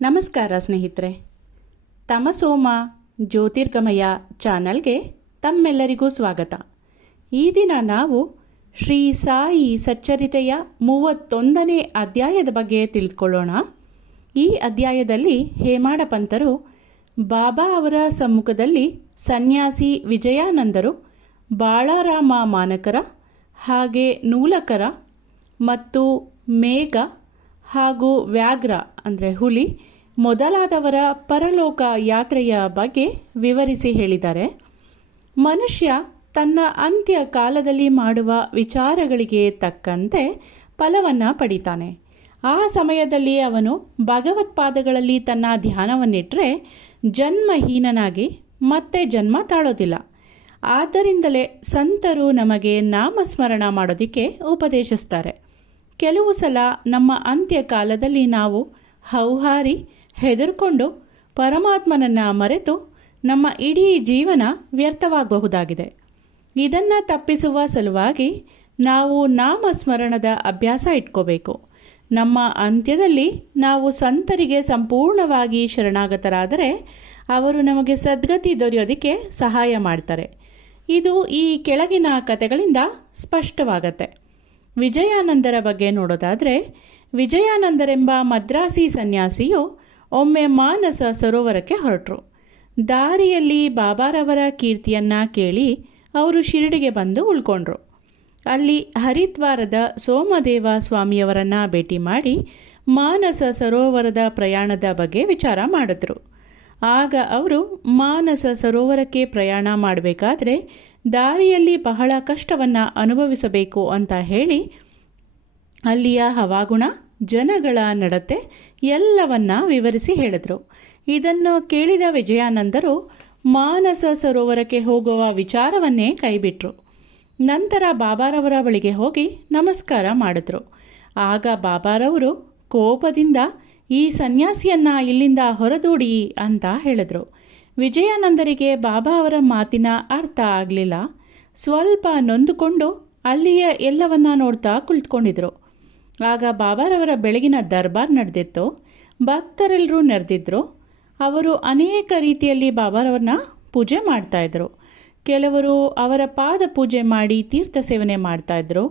ನಮಸ್ಕಾರ ಸ್ನೇಹಿತರೆ. ತಮಸೋಮ ಜ್ಯೋತಿರ್ಗಮಯ ಚಾನಲ್ಗೆ ತಮ್ಮೆಲ್ಲರಿಗೂ ಸ್ವಾಗತ. ಈ ದಿನ ನಾವು ಶ್ರೀ ಸಾಯಿ ಸಚ್ಚರಿತೆಯ 31ನೇ ಅಧ್ಯಾಯದ ಬಗ್ಗೆ ತಿಳಿದುಕೊಳ್ಳೋಣ. ಈ ಅಧ್ಯಾಯದಲ್ಲಿ ಹೇಮಾಡ ಪಂತರು ಬಾಬಾ ಅವರ ಸಮ್ಮುಖದಲ್ಲಿ ಸನ್ಯಾಸಿ ವಿಜಯಾನಂದರು, ಬಾಳಾರಾಮ ಮಾನಕರ ಹಾಗೆ ನೂಲಕರ ಮತ್ತು ಮೇಘ ಹಾಗೂ ವ್ಯಾಘ್ರ ಅಂದರೆ ಹುಲಿ ಮೊದಲಾದವರ ಪರಲೋಕ ಯಾತ್ರೆಯ ಬಗ್ಗೆ ವಿವರಿಸಿ ಹೇಳಿದ್ದಾರೆ. ಮನುಷ್ಯ ತನ್ನ ಅಂತ್ಯ ಕಾಲದಲ್ಲಿ ಮಾಡುವ ವಿಚಾರಗಳಿಗೆ ತಕ್ಕಂತೆ ಫಲವನ್ನು ಪಡಿತಾನೆ. ಆ ಸಮಯದಲ್ಲಿ ಅವನು ಭಗವತ್ಪಾದಗಳಲ್ಲಿ ತನ್ನ ಧ್ಯಾನವನ್ನಿಟ್ಟರೆ ಜನ್ಮಹೀನನಾಗಿ ಮತ್ತೆ ಜನ್ಮ ತಾಳೋದಿಲ್ಲ. ಆದ್ದರಿಂದಲೇ ಸಂತರು ನಮಗೆ ನಾಮಸ್ಮರಣ ಮಾಡೋದಕ್ಕೆ ಉಪದೇಶಿಸ್ತಾರೆ. ಕೆಲವು ಸಲ ನಮ್ಮ ಅಂತ್ಯಕಾಲದಲ್ಲಿ ನಾವು ಹೌಹಾರಿ ಹೆದರ್ಕೊಂಡು ಪರಮಾತ್ಮನನ್ನು ಮರೆತು ನಮ್ಮ ಇಡೀ ಜೀವನ ವ್ಯರ್ಥವಾಗಬಹುದಾಗಿದೆ. ಇದನ್ನು ತಪ್ಪಿಸುವ ಸಲುವಾಗಿ ನಾವು ನಾಮಸ್ಮರಣದ ಅಭ್ಯಾಸ ಇಟ್ಕೋಬೇಕು. ನಮ್ಮ ಅಂತ್ಯದಲ್ಲಿ ನಾವು ಸಂತರಿಗೆ ಸಂಪೂರ್ಣವಾಗಿ ಶರಣಾಗತರಾದರೆ ಅವರು ನಮಗೆ ಸದ್ಗತಿ ದೊರೆಯೋದಕ್ಕೆ ಸಹಾಯ ಮಾಡ್ತಾರೆ. ಇದು ಈ ಕೆಳಗಿನ ಕಥೆಗಳಿಂದ ಸ್ಪಷ್ಟವಾಗತ್ತೆ. ವಿಜಯಾನಂದರ ಬಗ್ಗೆ ನೋಡೋದಾದರೆ, ವಿಜಯಾನಂದರೆಂಬ ಮದ್ರಾಸಿ ಸನ್ಯಾಸಿಯು ಒಮ್ಮೆ ಮಾನಸ ಸರೋವರಕ್ಕೆ ಹೊರಟರು. ದಾರಿಯಲ್ಲಿ ಬಾಬಾರವರ ಕೀರ್ತಿಯನ್ನು ಕೇಳಿ ಅವರು ಶಿರಡಿಗೆ ಬಂದು ಉಳ್ಕೊಂಡ್ರು. ಅಲ್ಲಿ ಹರಿದ್ವಾರದ ಸೋಮದೇವ ಸ್ವಾಮಿಯವರನ್ನು ಭೇಟಿ ಮಾಡಿ ಮಾನಸ ಸರೋವರದ ಪ್ರಯಾಣದ ಬಗ್ಗೆ ವಿಚಾರ ಮಾಡಿದ್ರು. ಆಗ ಅವರು ಮಾನಸ ಸರೋವರಕ್ಕೆ ಪ್ರಯಾಣ ಮಾಡಬೇಕಾದ್ರೆ ದಾರಿಯಲ್ಲಿ ಬಹಳ ಕಷ್ಟವನ್ನು ಅನುಭವಿಸಬೇಕು ಅಂತ ಹೇಳಿ ಅಲ್ಲಿಯ ಹವಾಗುಣ, ಜನಗಳ ನಡತೆ ಎಲ್ಲವನ್ನ ವಿವರಿಸಿ ಹೇಳಿದರು. ಇದನ್ನು ಕೇಳಿದ ವಿಜಯಾನಂದರು ಮಾನಸ ಸರೋವರಕ್ಕೆ ಹೋಗುವ ವಿಚಾರವನ್ನೇ ಕೈಬಿಟ್ರು. ನಂತರ ಬಾಬಾರವರ ಬಳಿಗೆ ಹೋಗಿ ನಮಸ್ಕಾರ ಮಾಡಿದ್ರು. ಆಗ ಬಾಬಾರವರು ಕೋಪದಿಂದ ಈ ಸನ್ಯಾಸಿಯನ್ನು ಇಲ್ಲಿಂದ ಹೊರದೂಡಿ ಅಂತ ಹೇಳಿದ್ರು. ವಿಜಯಾನಂದರಿಗೆ ಬಾಬಾ ಅವರ ಮಾತಿನ ಅರ್ಥ ಆಗಲಿಲ್ಲ. ಸ್ವಲ್ಪ ನೊಂದುಕೊಂಡು ಅಲ್ಲಿಯ ಎಲ್ಲವನ್ನ ನೋಡ್ತಾ ಕುಳಿತುಕೊಂಡಿದ್ರು. ಆಗ ಬಾಬಾರವರ ಬೆಳಗಿನ ದರ್ಬಾರ್ ನಡೆದಿತ್ತು. ಭಕ್ತರೆಲ್ಲರೂ ನೆರೆದಿದ್ರು. ಅವರು ಅನೇಕ ರೀತಿಯಲ್ಲಿ ಬಾಬಾರವ್ರನ್ನ ಪೂಜೆ ಮಾಡ್ತಾಯಿದ್ರು. ಕೆಲವರು ಅವರ ಪಾದ ಪೂಜೆ ಮಾಡಿ ತೀರ್ಥ ಸೇವನೆ ಮಾಡ್ತಾಯಿದ್ರು.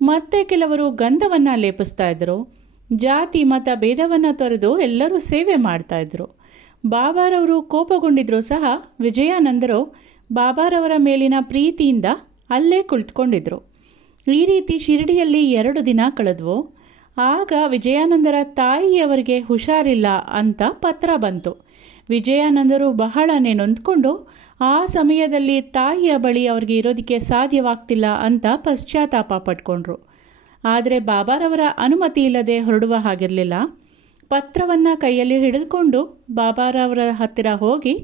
ಮತ್ತು ಕೆಲವರು ಗಂಧವನ್ನು ಲೇಪಿಸ್ತಾ ಇದ್ರು. ಜಾತಿ ಮತ ಭೇದವನ್ನು ತೊರೆದು ಎಲ್ಲರೂ ಸೇವೆ ಮಾಡ್ತಾಯಿದ್ರು. ಬಾಬಾರವರು ಕೋಪಗೊಂಡಿದ್ರೂ ಸಹ ವಿಜಯಾನಂದರು ಬಾಬಾರವರ ಮೇಲಿನ ಪ್ರೀತಿಯಿಂದ ಅಲ್ಲೇ ಕುಳಿತುಕೊಂಡಿದ್ರು. ಈ ರೀತಿ ಶಿರಡಿಯಲ್ಲಿ 2 ದಿನ ಕಳೆದ್ವು. ಆಗ ವಿಜಯಾನಂದರ ತಾಯಿಯವರಿಗೆ ಹುಷಾರಿಲ್ಲ ಅಂತ ಪತ್ರ ಬಂತು. ವಿಜಯಾನಂದರು ಬಹಳನೇ ನೊಂದ್ಕೊಂಡು ಆ ಸಮಯದಲ್ಲಿ ತಾಯಿಯ ಬಳಿ ಅವರಿಗೆ ಇರೋದಕ್ಕೆ ಸಾಧ್ಯವಾಗ್ತಿಲ್ಲ ಅಂತ ಪಶ್ಚಾತ್ತಾಪ ಪಟ್ಕೊಂಡ್ರು. ಆದರೆ ಬಾಬಾರವರ ಅನುಮತಿ ಇಲ್ಲದೆ ಹೊರಡುವ ಹಾಗಿರಲಿಲ್ಲ. ಪತ್ರವನ್ನು ಕೈಯಲ್ಲಿ ಹಿಡಿದುಕೊಂಡು ಬಾಬಾರವರ ಹತ್ತಿರ ಹೋಗಿ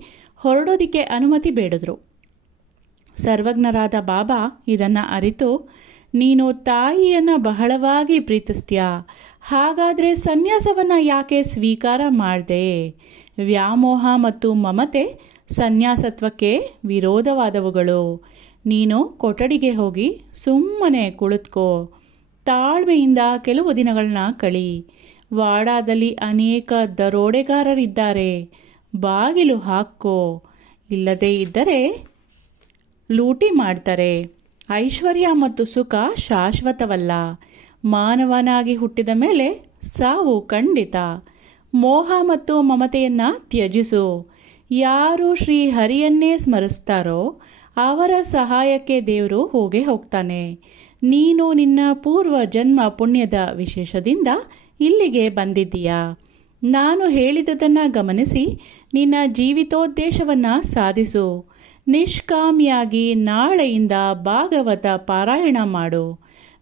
ಹೊರಡೋದಕ್ಕೆ ಅನುಮತಿ ಬೇಡಿದ್ರು. ಸರ್ವಜ್ಞರಾದ ಬಾಬಾ ಇದನ್ನು ಅರಿತು, ನೀನು ತಾಯಿಯನ್ನು ಬಹಳವಾಗಿ ಪ್ರೀತಿಸ್ತೀಯಾ, ಹಾಗಾದರೆ ಸನ್ಯಾಸವನ್ನು ಯಾಕೆ ಸ್ವೀಕಾರ ಮಾಡಿದೆ? ವ್ಯಾಮೋಹ ಮತ್ತು ಮಮತೆ ಸನ್ಯಾಸತ್ವಕ್ಕೆ ವಿರೋಧವಾದವುಗಳು. ನೀನು ಕೊಠಡಿಗೆ ಹೋಗಿ ಸುಮ್ಮನೆ ಕುಳಿತುಕೋ. ತಾಳ್ಮೆಯಿಂದ ಕೆಲವು ದಿನಗಳನ್ನ ಕಳಿ. ವಾಡಾದಲ್ಲಿ ಅನೇಕ ದರೋಡೆಗಾರರಿದ್ದಾರೆ. ಬಾಗಿಲು ಹಾಕೋ. ಇಲ್ಲದೇ ಇದ್ದರೆ ಲೂಟಿ ಮಾಡ್ತಾರೆ. ಐಶ್ವರ್ಯ ಮತ್ತು ಸುಖ ಶಾಶ್ವತವಲ್ಲ. ಮಾನವನಾಗಿ ಹುಟ್ಟಿದ ಮೇಲೆ ಸಾವು ಖಂಡಿತ. ಮೋಹ ಮತ್ತು ಮಮತೆಯನ್ನು ತ್ಯಜಿಸು. ಯಾರು ಶ್ರೀ ಹರಿಯನ್ನೇ ಸ್ಮರಿಸ್ತಾರೋ ಅವರ ಸಹಾಯಕ್ಕೆ ದೇವರು ಹೋಗೇ ಹೋಗ್ತಾನೆ. ನೀನು ನಿನ್ನ ಪೂರ್ವ ಜನ್ಮ ಪುಣ್ಯದ ವಿಶೇಷದಿಂದ ಇಲ್ಲಿಗೆ ಬಂದಿದ್ದೀಯಾ. ನಾನು ಹೇಳಿದುದನ್ನು ಗಮನಿಸಿ ನಿನ್ನ ಜೀವಿತೋದ್ದೇಶವನ್ನು ಸಾಧಿಸು. ನಿಷ್ಕಾಮಿಯಾಗಿ ನಾಳೆಯಿಂದ ಭಾಗವತ ಪಾರಾಯಣ ಮಾಡು.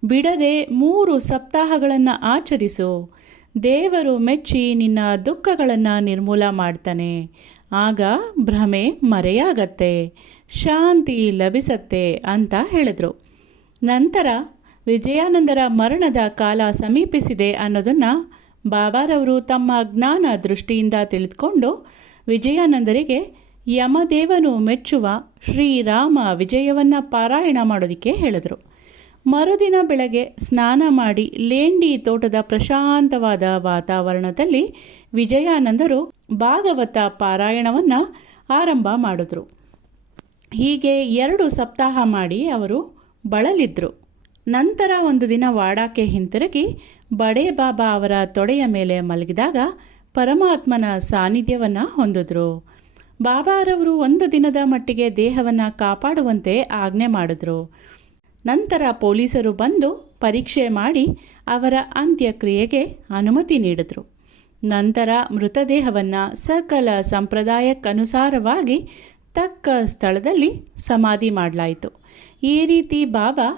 ಬಿಡದೆ 3 ಸಪ್ತಾಹಗಳನ್ನು ಆಚರಿಸು. ದೇವರು ಮೆಚ್ಚಿ ನಿನ್ನ ದುಃಖಗಳನ್ನು ನಿರ್ಮೂಲ ಮಾಡ್ತಾನೆ. ಆಗ ಭ್ರಮೆ ಮರೆಯಾಗತ್ತೆ, ಶಾಂತಿ ಲಭಿಸತ್ತೆ ಅಂತ ಹೇಳಿದ್ರು. ನಂತರ ವಿಜಯಾನಂದರ ಮರಣದ ಕಾಲ ಸಮೀಪಿಸಿದೆ ಅನ್ನೋದನ್ನು ಬಾಬಾರವರು ತಮ್ಮ ಜ್ಞಾನ ದೃಷ್ಟಿಯಿಂದ ತಿಳಿದುಕೊಂಡು ವಿಜಯಾನಂದರಿಗೆ ಯಮದೇವನು ಮೆಚ್ಚುವ ಶ್ರೀರಾಮ ವಿಜಯವನ್ನು ಪಾರಾಯಣ ಮಾಡೋದಕ್ಕೆ ಹೇಳಿದರು. ಮರುದಿನ ಬೆಳಗ್ಗೆ ಸ್ನಾನ ಮಾಡಿ ಲೇಂಡಿ ತೋಟದ ಪ್ರಶಾಂತವಾದ ವಾತಾವರಣದಲ್ಲಿ ವಿಜಯಾನಂದರು ಭಾಗವತ ಪಾರಾಯಣವನ್ನು ಆರಂಭ ಮಾಡಿದ್ರು. ಹೀಗೆ 2 ಸಪ್ತಾಹ ಮಾಡಿ ಅವರು ಬಳಲಿದ್ರು. ನಂತರ ಒಂದು ದಿನ ವಾಡಾಕ್ಕೆ ಹಿಂತಿರುಗಿ ಬಡೇ ಬಾಬಾ ಅವರ ತೊಡೆಯ ಮೇಲೆ ಮಲಗಿದಾಗ ಪರಮಾತ್ಮನ ಸಾನ್ನಿಧ್ಯವನ್ನು ಹೊಂದಿದ್ರು. ಬಾಬಾರವರು 1 ದಿನದ ಮಟ್ಟಿಗೆ ದೇಹವನ್ನು ಕಾಪಾಡುವಂತೆ ಆಜ್ಞೆ ಮಾಡಿದ್ರು. ನಂತರ ಪೊಲೀಸರು ಬಂದು ಪರೀಕ್ಷೆ ಮಾಡಿ ಅವರ ಅಂತ್ಯಕ್ರಿಯೆಗೆ ಅನುಮತಿ ನೀಡಿದ್ರು. ನಂತರ ಮೃತದೇಹವನ್ನು ಸಕಲ ಸಂಪ್ರದಾಯಕ್ಕನುಸಾರವಾಗಿ ತಕ್ಕ ಸ್ಥಳದಲ್ಲಿ ಸಮಾಧಿ ಮಾಡಲಾಯಿತು. ಈ ರೀತಿ ಬಾಬಾ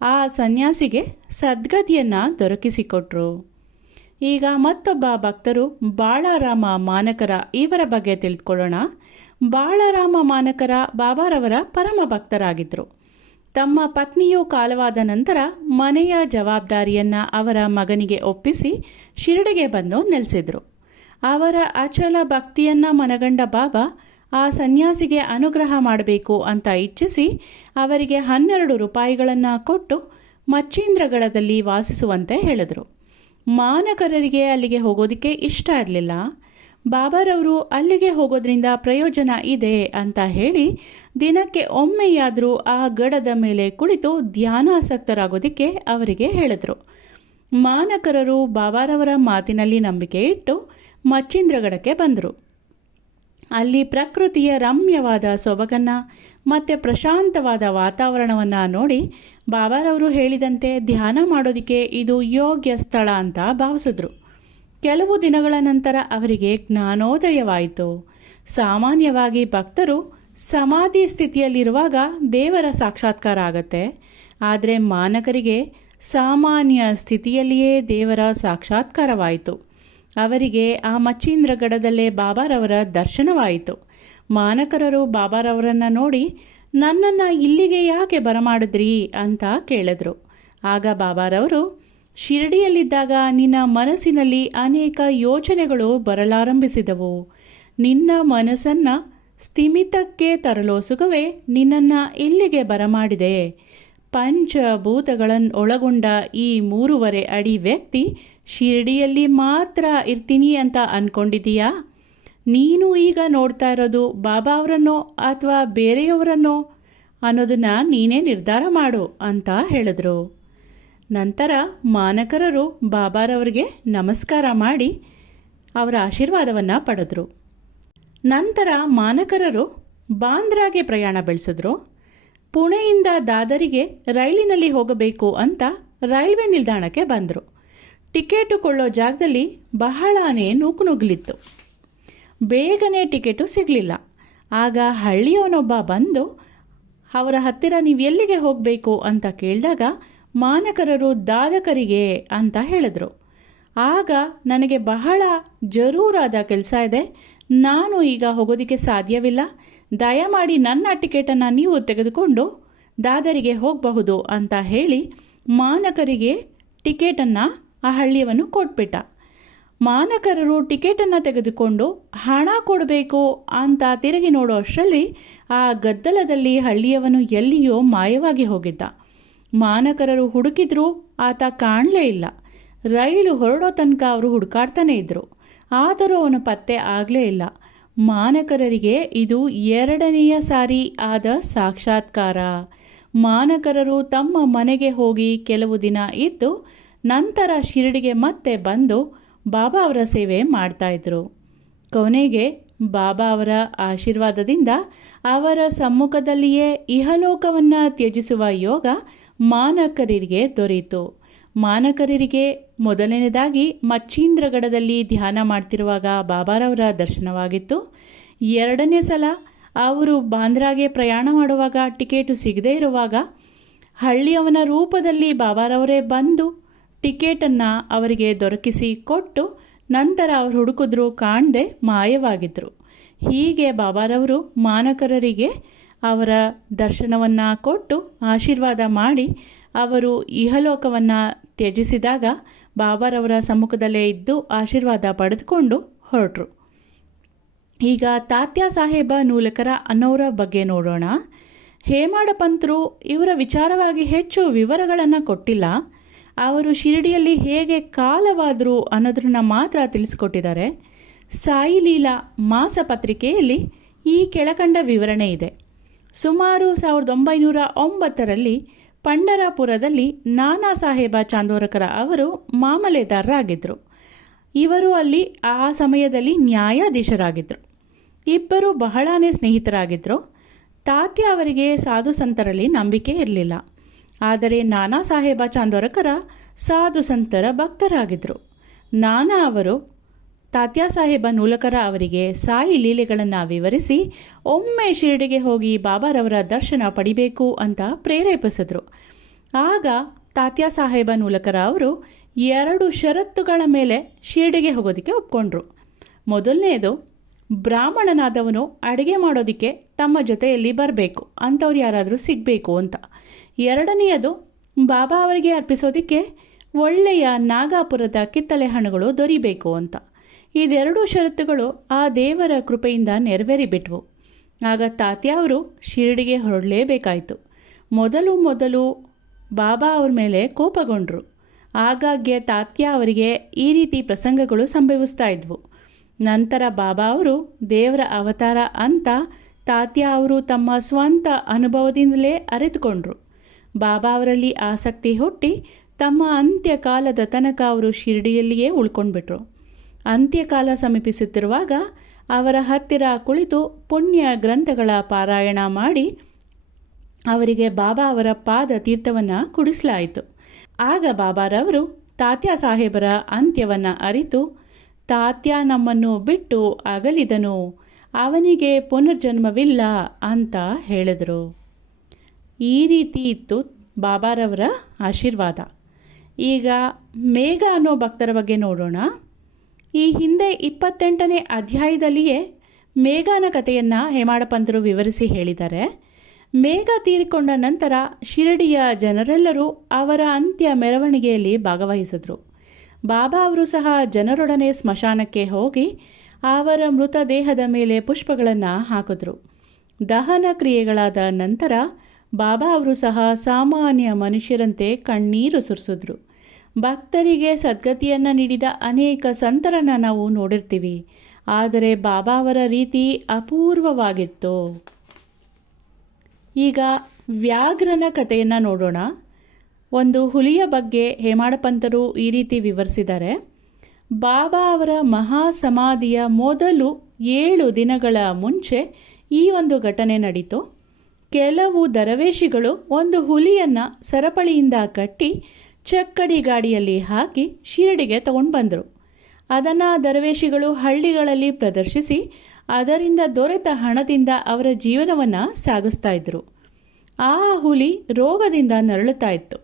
ಆ ಸನ್ಯಾಸಿಗೆ ಸದ್ಗತಿಯನ್ನು ದೊರಕಿಸಿಕೊಟ್ರು. ಈಗ ಮತ್ತೊಬ್ಬ ಭಕ್ತರು ಬಾಳರಾಮ ಮಾನಕರ ಇವರ ಬಗ್ಗೆ ತಿಳಿದುಕೊಳ್ಳೋಣ. ಬಾಳರಾಮ ಮಾನಕರ ಬಾಬಾರವರ ಪರಮ ಭಕ್ತರಾಗಿದ್ದರು. ತಮ್ಮ ಪತ್ನಿಯು ಕಾಲವಾದ ನಂತರ ಮನೆಯ ಜವಾಬ್ದಾರಿಯನ್ನು ಅವರ ಮಗನಿಗೆ ಒಪ್ಪಿಸಿ ಶಿರಡಿಗೆ ಬಂದು ನೆಲೆಸಿದರು. ಅವರ ಅಚಲ ಭಕ್ತಿಯನ್ನು ಮನಗಂಡ ಬಾಬಾ ಆ ಸನ್ಯಾಸಿಗೆ ಅನುಗ್ರಹ ಮಾಡಬೇಕು ಅಂತ ಇಚ್ಛಿಸಿ ಅವರಿಗೆ 12 ರೂಪಾಯಿಗಳನ್ನು ಕೊಟ್ಟು ಮಚ್ಚೀಂದ್ರಗಢದಲ್ಲಿ ವಾಸಿಸುವಂತೆ ಹೇಳಿದರು. ಮಾನಕರರಿಗೆ ಅಲ್ಲಿಗೆ ಹೋಗೋದಕ್ಕೆ ಇಷ್ಟ ಇರಲಿಲ್ಲ. ಬಾಬಾರವರು ಅಲ್ಲಿಗೆ ಹೋಗೋದ್ರಿಂದ ಪ್ರಯೋಜನ ಇದೆ ಅಂತ ಹೇಳಿ ದಿನಕ್ಕೆ ಒಮ್ಮೆಯಾದರೂ ಆ ಗಡದ ಮೇಲೆ ಕುಳಿತು ಧ್ಯಾನಾಸಕ್ತರಾಗೋದಕ್ಕೆ ಅವರಿಗೆ ಹೇಳಿದರು. ಮಾನಕರರು ಬಾಬಾರವರ ಮಾತಿನಲ್ಲಿ ನಂಬಿಕೆ ಇಟ್ಟು ಮಚ್ಚೀಂದ್ರಗಢಕ್ಕೆ ಬಂದರು. ಅಲ್ಲಿ ಪ್ರಕೃತಿಯ ರಮ್ಯವಾದ ಸೊಬಗನ್ನು ಮತ್ತು ಪ್ರಶಾಂತವಾದ ವಾತಾವರಣವನ್ನು ನೋಡಿ ಬಾಬಾರವರು ಹೇಳಿದಂತೆ ಧ್ಯಾನ ಮಾಡೋದಕ್ಕೆ ಇದು ಯೋಗ್ಯ ಸ್ಥಳ ಅಂತ ಭಾವಿಸಿದ್ರು. ಕೆಲವು ದಿನಗಳ ನಂತರ ಅವರಿಗೆ ಜ್ಞಾನೋದಯವಾಯಿತು. ಸಾಮಾನ್ಯವಾಗಿ ಭಕ್ತರು ಸಮಾಧಿ ಸ್ಥಿತಿಯಲ್ಲಿರುವಾಗ ದೇವರ ಸಾಕ್ಷಾತ್ಕಾರ ಆಗತ್ತೆ. ಆದರೆ ಮಾನಕರಿಗೆ ಸಾಮಾನ್ಯ ಸ್ಥಿತಿಯಲ್ಲಿಯೇ ದೇವರ ಸಾಕ್ಷಾತ್ಕಾರವಾಯಿತು. ಅವರಿಗೆ ಆ ಮಚ್ಚೀಂದ್ರಗಢದಲ್ಲೇ ಬಾಬಾರವರ ದರ್ಶನವಾಯಿತು. ಮಾನಕರರು ಬಾಬಾರವರನ್ನು ನೋಡಿ ನನ್ನನ್ನು ಇಲ್ಲಿಗೆ ಯಾಕೆ ಬರಮಾಡಿದ್ರಿ ಅಂತ ಕೇಳಿದ್ರು. ಆಗ ಬಾಬಾರವರು, ಶಿರಡಿಯಲ್ಲಿದ್ದಾಗ ನಿನ್ನ ಮನಸ್ಸಿನಲ್ಲಿ ಅನೇಕ ಯೋಚನೆಗಳು ಬರಲಾರಂಭಿಸಿದವು. ನಿನ್ನ ಮನಸ್ಸನ್ನು ಸ್ಥಿಮಿತಕ್ಕೆ ತರಲೋಸುಗವೇ ನಿನ್ನನ್ನು ಇಲ್ಲಿಗೆ ಬರಮಾಡಿದೆ. ಪಂಚಭೂತಗಳನ್ನು ಒಳಗೊಂಡ ಈ 3.5 ಅಡಿ ವ್ಯಕ್ತಿ ಶಿರಡಿಯಲ್ಲಿ ಮಾತ್ರ ಇರ್ತೀನಿ ಅಂತ ಅಂದ್ಕೊಂಡಿದ್ದೀಯಾ? ನೀನು ಈಗ ನೋಡ್ತಾ ಇರೋದು ಬಾಬಾ ಅವರನ್ನೋ ಅಥವಾ ಬೇರೆಯವರನ್ನೋ ಅನ್ನೋದನ್ನು ನೀನೇ ನಿರ್ಧಾರ ಮಾಡು ಅಂತ ಹೇಳಿದ್ರು. ನಂತರ ಮಾನಕರರು ಬಾಬಾರವರಿಗೆ ನಮಸ್ಕಾರ ಮಾಡಿ ಅವರ ಆಶೀರ್ವಾದವನ್ನು ಪಡೆದರು. ನಂತರ ಮಾನಕರರು ಬಾಂದ್ರಾಗೆ ಪ್ರಯಾಣ ಬೆಳೆಸಿದ್ರು. ಪುಣೆಯಿಂದ ದಾದರಿಗೆ ರೈಲಿನಲ್ಲಿ ಹೋಗಬೇಕು ಅಂತ ರೈಲ್ವೆ ನಿಲ್ದಾಣಕ್ಕೆ ಬಂದರು. ಟಿಕೆಟು ಕೊಳ್ಳೋ ಜಾಗದಲ್ಲಿ ಬಹಳನೇ ನೂಕುನುಗ್ಲಿತ್ತು. ಬೇಗನೆ ಟಿಕೆಟು ಸಿಗಲಿಲ್ಲ. ಆಗ ಹಳ್ಳಿಯವನೊಬ್ಬ ಬಂದು ಅವರ ಹತ್ತಿರ ನೀವು ಎಲ್ಲಿಗೆ ಹೋಗಬೇಕು ಅಂತ ಕೇಳಿದಾಗ ಮಾನಕರರು ದಾದಕರಿಗೆ ಅಂತ ಹೇಳಿದ್ರು. ಆಗ ನನಗೆ ಬಹಳ ಜರೂರಾದ ಕೆಲಸ ಇದೆ, ನಾನು ಈಗ ಹೋಗೋದಕ್ಕೆ ಸಾಧ್ಯವಿಲ್ಲ, ದಯಮಾಡಿ ನನ್ನ ಟಿಕೆಟನ್ನು ನೀವು ತೆಗೆದುಕೊಂಡು ದಾದರಿಗೆ ಹೋಗಬಹುದು ಅಂತ ಹೇಳಿ ಮಾನಕರಿಗೆ ಟಿಕೆಟನ್ನು ಆ ಹಳ್ಳಿಯವನು ಕೊಟ್ಬಿಟ್ಟ. ಮಾನಕರರು ಟಿಕೆಟನ್ನು ತೆಗೆದುಕೊಂಡು ಹಣ ಕೊಡಬೇಕು ಅಂತ ತಿರುಗಿ ನೋಡೋ ಅಷ್ಟರಲ್ಲಿ ಆ ಗದ್ದಲದಲ್ಲಿ ಹಳ್ಳಿಯವನು ಎಲ್ಲಿಯೋ ಮಾಯವಾಗಿ ಹೋಗಿದ್ದ. ಮಾನಕರರು ಹುಡುಕಿದ್ರೂ ಆತ ಕಾಣಲೇ ಇಲ್ಲ. ರೈಲು ಹೊರಡೋ ತನಕ ಅವರು ಹುಡುಕಾಡ್ತಾನೆ ಇದ್ದರು. ಆದರೂ ಅವನು ಪತ್ತೆ ಆಗಲೇ ಇಲ್ಲ. ಮಾನಕರರಿಗೆ ಇದು 2ನೆಯ ಸಾರಿ ಆದ ಸಾಕ್ಷಾತ್ಕಾರ. ಮಾನಕರರು ತಮ್ಮ ಮನೆಗೆ ಹೋಗಿ ಕೆಲವು ದಿನ ಇದ್ದು ನಂತರ ಶಿರಡಿಗೆ ಮತ್ತೆ ಬಂದು ಬಾಬಾ ಅವರ ಸೇವೆ ಮಾಡ್ತಾಯಿದ್ರು. ಕೊನೆಗೆ ಬಾಬಾ ಅವರ ಆಶೀರ್ವಾದದಿಂದ ಅವರ ಸಮ್ಮುಖದಲ್ಲಿಯೇ ಇಹಲೋಕವನ್ನು ತ್ಯಜಿಸುವ ಯೋಗ ಮಾನಕರರಿಗೆ ದೊರೆಯಿತು. ಮಾನಕರರಿಗೆ ಮೊದಲನೇದಾಗಿ ಮಚ್ಚೀಂದ್ರಗಢದಲ್ಲಿ ಧ್ಯಾನ ಮಾಡ್ತಿರುವಾಗ ಬಾಬಾರವರ ದರ್ಶನವಾಗಿತ್ತು. 2ನೇ ಸಲ ಅವರು ಬಾಂದ್ರಾಗೆ ಪ್ರಯಾಣ ಮಾಡುವಾಗ ಟಿಕೆಟು ಸಿಗದೇ ಇರುವಾಗ ಹಳ್ಳಿಯವನ ರೂಪದಲ್ಲಿ ಬಾಬಾರವರೇ ಬಂದು ಟಿಕೆಟನ್ನು ಅವರಿಗೆ ದೊರಕಿಸಿ ಕೊಟ್ಟು ನಂತರ ಅವರು ಹುಡುಕಿದ್ರು, ಕಾಣದೆ ಮಾಯವಾಗಿದ್ದರು. ಹೀಗೆ ಬಾಬಾರವರು ಮಾನಕರರಿಗೆ ಅವರ ದರ್ಶನವನ್ನು ಕೊಟ್ಟು ಆಶೀರ್ವಾದ ಮಾಡಿ ಅವರು ಇಹಲೋಕವನ್ನು ತ್ಯಜಿಸಿದಾಗ ಬಾಬಾರವರ ಸಮ್ಮುಖದಲ್ಲೇ ಇದ್ದು ಆಶೀರ್ವಾದ ಪಡೆದುಕೊಂಡು ಹೊರಟರು. ಈಗ ತಾತ್ಯ ಸಾಹೇಬ ನೂಲಕರ ಅನ್ನೋರ ಬಗ್ಗೆ ನೋಡೋಣ. ಹೇಮಾಡ ಪಂತರು ಇವರ ವಿಚಾರವಾಗಿ ಹೆಚ್ಚು ವಿವರಗಳನ್ನು ಕೊಟ್ಟಿಲ್ಲ. ಅವರು ಶಿರಡಿಯಲ್ಲಿ ಹೇಗೆ ಕಾಲವಾದರು ಅನ್ನೋದನ್ನ ಮಾತ್ರ ತಿಳಿಸ್ಕೊಟ್ಟಿದ್ದಾರೆ. ಸಾಯಿ ಲೀಲಾ ಮಾಸಪತ್ರಿಕೆಯಲ್ಲಿ ಈ ಕೆಳಕಂಡ ವಿವರಣೆ ಇದೆ. ಸುಮಾರು 1909ರಲ್ಲಿ ಪಂಢರಾಪುರದಲ್ಲಿ ನಾನಾ ಸಾಹೇಬ ಚಾಂದೋರಕರ ಅವರು ಮಾಮಲೆದಾರರಾಗಿದ್ದರು. ಇವರು ಅಲ್ಲಿ ಆ ಸಮಯದಲ್ಲಿ ನ್ಯಾಯಾಧೀಶರಾಗಿದ್ದರು. ಇಬ್ಬರು ಬಹಳನೇ ಸ್ನೇಹಿತರಾಗಿದ್ದರು. ತಾತ್ಯ ಅವರಿಗೆ ಸಾಧು ಸಂತರಲ್ಲಿ ನಂಬಿಕೆ ಇರಲಿಲ್ಲ. ಆದರೆ ನಾನಾ ಸಾಹೇಬ ಚಾಂದೋರಕರ ಸಾಧು ಸಂತರ ಭಕ್ತರಾಗಿದ್ದರು. ನಾನಾ ಅವರು ತಾತ್ಯ ಸಾಹೇಬ ನೂಲಕರ ಅವರಿಗೆ ಸಾಯಿ ಲೀಲೆಗಳನ್ನು ವಿವರಿಸಿ ಒಮ್ಮೆ ಶಿರಡಿಗೆ ಹೋಗಿ ಬಾಬಾರವರ ದರ್ಶನ ಪಡಿಬೇಕು ಅಂತ ಪ್ರೇರೇಪಿಸಿದ್ರು. ಆಗ ತಾತ್ಯ ಸಾಹೇಬ ನೂಲಕರ ಅವರು 2 ಷರತ್ತುಗಳ ಮೇಲೆ ಶಿರಡಿಗೆ ಹೋಗೋದಕ್ಕೆ ಒಪ್ಕೊಂಡ್ರು. ಮೊದಲನೆಯದು, ಬ್ರಾಹ್ಮಣನಾದವನು ಅಡುಗೆ ಮಾಡೋದಕ್ಕೆ ತಮ್ಮ ಜೊತೆಯಲ್ಲಿ ಬರಬೇಕು, ಅಂಥವ್ರು ಯಾರಾದರೂ ಸಿಗಬೇಕು ಅಂತ. ಎರಡನೆಯದು, ಬಾಬಾ ಅವರಿಗೆ ಅರ್ಪಿಸೋದಕ್ಕೆ ಒಳ್ಳೆಯ ನಾಗಾಪುರದ ಕಿತ್ತಳೆ ಹಣ್ಣುಗಳು ದೊರಿಬೇಕು ಅಂತ. ಇದೆರಡೂ ಷರತ್ತುಗಳು ಆ ದೇವರ ಕೃಪೆಯಿಂದ ನೆರವೇರಿಬಿಟ್ವು. ಆಗ ತಾತ್ಯ ಅವರು ಶಿರಡಿಗೆ ಹೊರಡಲೇಬೇಕಾಯಿತು. ಮೊದಲು ಬಾಬಾ ಅವ್ರ ಮೇಲೆ ಕೋಪಗೊಂಡ್ರು. ಆಗಾಗ್ಗೆ ತಾತ್ಯ ಅವರಿಗೆ ಈ ರೀತಿ ಪ್ರಸಂಗಗಳು ಸಂಭವಿಸ್ತಾ ಇದ್ವು. ನಂತರ ಬಾಬಾ ಅವರು ದೇವರ ಅವತಾರ ಅಂತ ತಾತ್ಯ ಅವರು ತಮ್ಮ ಸ್ವಂತ ಅನುಭವದಿಂದಲೇ ಅರಿತುಕೊಂಡ್ರು. ಬಾಬಾ ಅವರಲ್ಲಿ ಆಸಕ್ತಿ ಹುಟ್ಟಿ ತಮ್ಮ ಅಂತ್ಯಕಾಲದ ತನಕ ಅವರು ಶಿರಡಿಯಲ್ಲಿಯೇ ಉಳ್ಕೊಂಡ್ಬಿಟ್ರು. ಅಂತ್ಯಕಾಲ ಸಮೀಪಿಸುತ್ತಿರುವಾಗ ಅವರ ಹತ್ತಿರ ಕುಳಿತು ಪುಣ್ಯ ಗ್ರಂಥಗಳ ಪಾರಾಯಣ ಮಾಡಿ ಅವರಿಗೆ ಬಾಬಾ ಅವರ ಪಾದ ತೀರ್ಥವನ್ನು ಕುಡಿಸಲಾಯಿತು. ಆಗ ಬಾಬಾರವರು ತಾತ್ಯ ಸಾಹೇಬರ ಅಂತ್ಯವನ್ನು ಅರಿತು, ತಾತ್ಯ ನಮ್ಮನ್ನು ಬಿಟ್ಟು ಅಗಲಿದನು, ಅವನಿಗೆ ಪುನರ್ಜನ್ಮವಿಲ್ಲ ಅಂತ ಹೇಳಿದರು. ಈ ರೀತಿ ಇತ್ತು ಬಾಬಾರವರ ಆಶೀರ್ವಾದ. ಈಗ ಮೇಘ ಅನ್ನೋ ಭಕ್ತರ ಬಗ್ಗೆ ನೋಡೋಣ. ಈ ಹಿಂದೆ 28ನೇ ಅಧ್ಯಾಯದಲ್ಲಿಯೇ ಮೇಘನ ಕಥೆಯನ್ನು ಹೇಮಾಡ ಪಂತರು ವಿವರಿಸಿ ಹೇಳಿದ್ದಾರೆ. ಮೇಘ ತೀರಿಕೊಂಡ ನಂತರ ಶಿರಡಿಯ ಜನರೆಲ್ಲರೂ ಅವರ ಅಂತ್ಯ ಮೆರವಣಿಗೆಯಲ್ಲಿ ಭಾಗವಹಿಸಿದ್ರು. ಬಾಬಾ ಅವರು ಸಹ ಜನರೊಡನೆ ಸ್ಮಶಾನಕ್ಕೆ ಹೋಗಿ ಅವರ ಮೃತದೇಹದ ಮೇಲೆ ಪುಷ್ಪಗಳನ್ನು ಹಾಕಿದ್ರು. ದಹನ ಕ್ರಿಯೆಗಳಾದ ನಂತರ ಬಾಬಾ ಅವರು ಸಹ ಸಾಮಾನ್ಯ ಮನುಷ್ಯರಂತೆ ಕಣ್ಣೀರು ಸುರಿಸಿದ್ರು. ಭಕ್ತರಿಗೆ ಸದ್ಗತಿಯನ್ನು ನೀಡಿದ ಅನೇಕ ಸಂತರನ್ನು ನಾವು ನೋಡಿರ್ತೀವಿ. ಆದರೆ ಬಾಬಾ ಅವರ ರೀತಿ ಅಪೂರ್ವವಾಗಿತ್ತು. ಈಗ ವ್ಯಾಘ್ರನ ಕಥೆಯನ್ನು ನೋಡೋಣ. ಒಂದು ಹುಲಿಯ ಬಗ್ಗೆ ಹೇಮಾಡ ಪಂತರು ಈ ರೀತಿ ವಿವರಿಸಿದ್ದಾರೆ. ಬಾಬಾ ಅವರ ಮಹಾ ಸಮಾಧಿಯ ಮೊದಲು 7 ದಿನಗಳ ಮುಂಚೆ ಈ ಒಂದು ಘಟನೆ ನಡೀತು. ಕೆಲವು ದರವೇಶಿಗಳು ಒಂದು ಹುಲಿಯನ್ನು ಸರಪಳಿಯಿಂದ ಕಟ್ಟಿ ಚಕ್ಕಡಿ ಗಾಡಿಯಲ್ಲಿ ಹಾಕಿ ಶಿರಡಿಗೆ ತಗೊಂಡು ಬಂದರು. ಅದನ್ನು ದರವೇಶಿಗಳು ಹಳ್ಳಿಗಳಲ್ಲಿ ಪ್ರದರ್ಶಿಸಿ ಅದರಿಂದ ದೊರೆತ ಹಣದಿಂದ ಅವರ ಜೀವನವನ್ನು ಸಾಗಿಸ್ತಾ ಇದ್ದರು. ಆ ಹುಲಿ ರೋಗದಿಂದ ನರಳುತ್ತಾ ಇತ್ತು.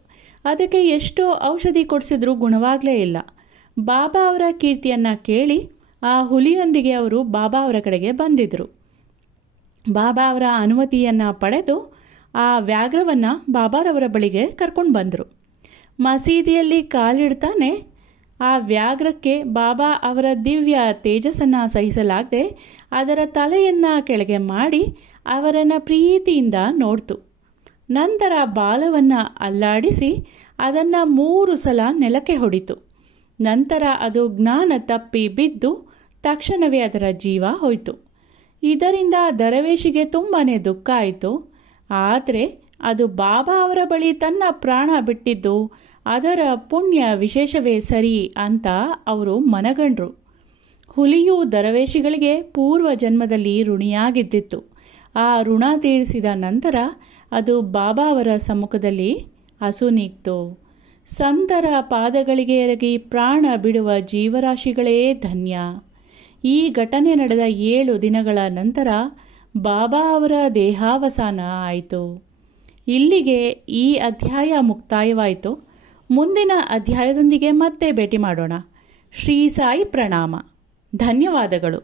ಅದಕ್ಕೆ ಎಷ್ಟೋ ಔಷಧಿ ಕೊಡಿಸಿದ್ರೂ ಗುಣವಾಗಲೇ ಇಲ್ಲ. ಬಾಬಾ ಅವರ ಕೀರ್ತಿಯನ್ನು ಕೇಳಿ ಆ ಹುಲಿಯೊಂದಿಗೆ ಅವರು ಬಾಬಾ ಅವರ ಕಡೆಗೆ ಬಂದಿದ್ದರು. ಬಾಬಾ ಅವರ ಅನುಮತಿಯನ್ನು ಪಡೆದು ಆ ವ್ಯಾಘ್ರವನ್ನು ಬಾಬಾರವರ ಬಳಿಗೆ ಕರ್ಕೊಂಡು ಬಂದರು. ಮಸೀದಿಯಲ್ಲಿ ಕಾಲಿಡ್ತಾನೆ ಆ ವ್ಯಾಘ್ರಕ್ಕೆ ಬಾಬಾ ಅವರ ದಿವ್ಯ ತೇಜಸ್ಸನ್ನು ಸಹಿಸಲಾಗದೆ ಅದರ ತಲೆಯನ್ನು ಕೆಳಗೆ ಮಾಡಿ ಅವರನ್ನು ಪ್ರೀತಿಯಿಂದ ನೋಡ್ತು. ನಂತರ ಬಾಲವನ್ನು ಅಲ್ಲಾಡಿಸಿ ಅದನ್ನು 3 ಸಲ ನೆಲಕ್ಕೆ ಹೊಡಿತು. ನಂತರ ಅದು ಜ್ಞಾನ ತಪ್ಪಿ ಬಿದ್ದು ತಕ್ಷಣವೇ ಅದರ ಜೀವ ಹೋಯಿತು. ಇದರಿಂದ ದರವೇಶಿಗೆ ತುಂಬಾ ದುಃಖ ಆಯಿತು. ಆದರೆ ಅದು ಬಾಬಾ ಅವರ ಬಳಿ ತನ್ನ ಪ್ರಾಣ ಬಿಟ್ಟಿದ್ದು ಅದರ ಪುಣ್ಯ ವಿಶೇಷವೇ ಸರಿ ಅಂತ ಅವರು ಮನಗಂಡ್ರು. ಹುಲಿಯು ದರವೇಶಿಗಳಿಗೆ ಪೂರ್ವ ಜನ್ಮದಲ್ಲಿ ಋಣಿಯಾಗಿದ್ದಿತ್ತು. ಆ ಋಣ ತೀರಿಸಿದ ನಂತರ ಅದು ಬಾಬಾ ಅವರ ಸಮ್ಮುಖದಲ್ಲಿ ಅಸುನೀಗ್ತು. ಸಂತರ ಪಾದಗಳಿಗೆ ಎರಗಿ ಪ್ರಾಣ ಬಿಡುವ ಜೀವರಾಶಿಗಳೇ ಧನ್ಯ. ಈ ಘಟನೆ ನಡೆದ 7 ದಿನಗಳ ನಂತರ ಬಾಬಾ ಅವರ ದೇಹಾವಸಾನ ಆಯಿತು. ಇಲ್ಲಿಗೆ ಈ ಅಧ್ಯಾಯ ಮುಕ್ತಾಯವಾಯಿತು. ಮುಂದಿನ ಅಧ್ಯಾಯದೊಂದಿಗೆ ಮತ್ತೆ ಭೇಟಿ ಮಾಡೋಣ. ಶ್ರೀ ಸಾಯಿ ಪ್ರಣಾಮ. ಧನ್ಯವಾದಗಳು.